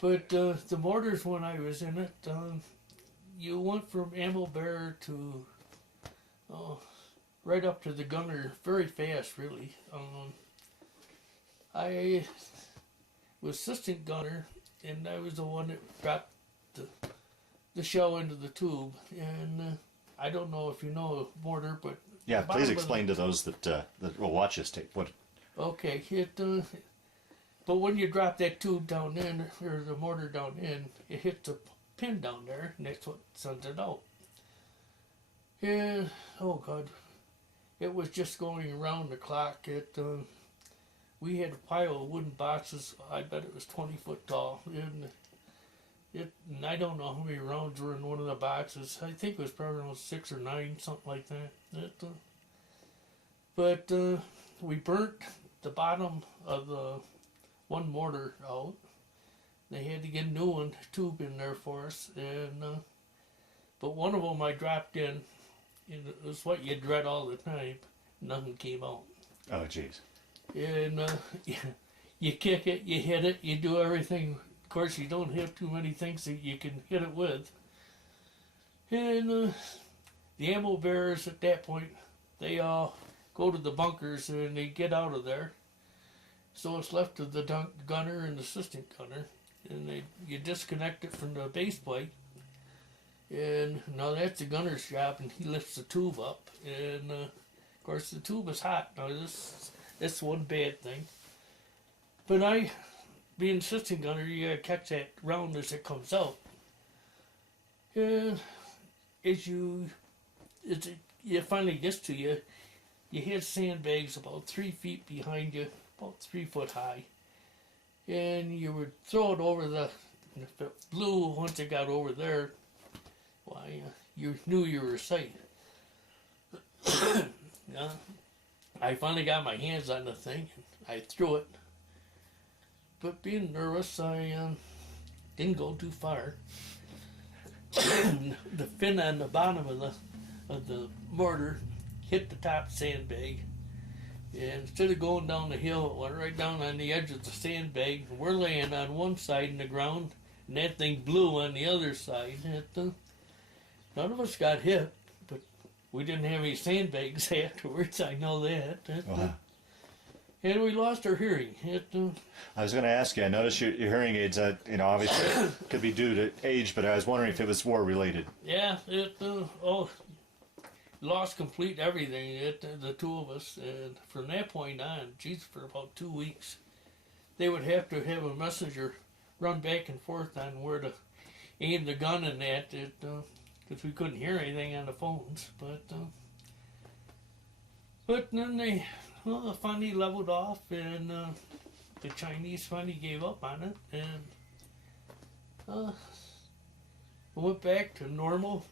But the mortars, when I was in it, you went from ammo bearer to right up to the gunner very fast, really. I was assistant gunner, and I was the one that dropped the shell into the tube. And I don't know if you know mortar, but yeah, please explain to those that will watch this tape what. Okay, but when you drop that tube down in, or the mortar down in, it hits a pin down there, and that's what sends it out. And, oh God, it was just going around the clock. We had a pile of wooden boxes, I bet it was 20 foot tall, and I don't know how many rounds were in one of the boxes. I think it was probably around 6 or 9, something like that. But we burnt the bottom of the one mortar out. They had to get a new one, tube in there for us, and but one of them I dropped in, and it was what you dread all the time. Nothing came out. Oh, jeez. And you kick it, you hit it, you do everything. Of course, you don't have too many things that you can hit it with. And the ammo bearers at that point, they all go to the bunkers and they get out of there. So it's left to the gunner and the assistant gunner, and you disconnect it from the base plate. And now that's the gunner's job, and he lifts the tube up. And of course, the tube is hot. Now that's one bad thing. But being assistant gunner, you gotta catch that round as it comes out. And as it finally gets to you, you hit sandbags about 3 feet behind you, about 3 foot high, and you would throw it over and if it blew once it got over there, why, you knew you were safe. I finally got my hands on the thing, and I threw it, but being nervous, I didn't go too far. The fin on the bottom of the mortar hit the top sandbag, and instead of going down the hill, it went right down on the edge of the sandbag. We're laying on one side in the ground, and that thing blew on the other side. None of us got hit, but we didn't have any sandbags afterwards, I know that. Wow. And we lost our hearing. I was going to ask you, I noticed your hearing aids, obviously could be due to age, but I was wondering if it was war related. Yeah, lost complete everything, the two of us, and from that point on, geez, for about 2 weeks, they would have to have a messenger run back and forth on where to aim the gun and that, because we couldn't hear anything on the phones. But then they finally leveled off, and the Chinese finally gave up on it, and went back to normal.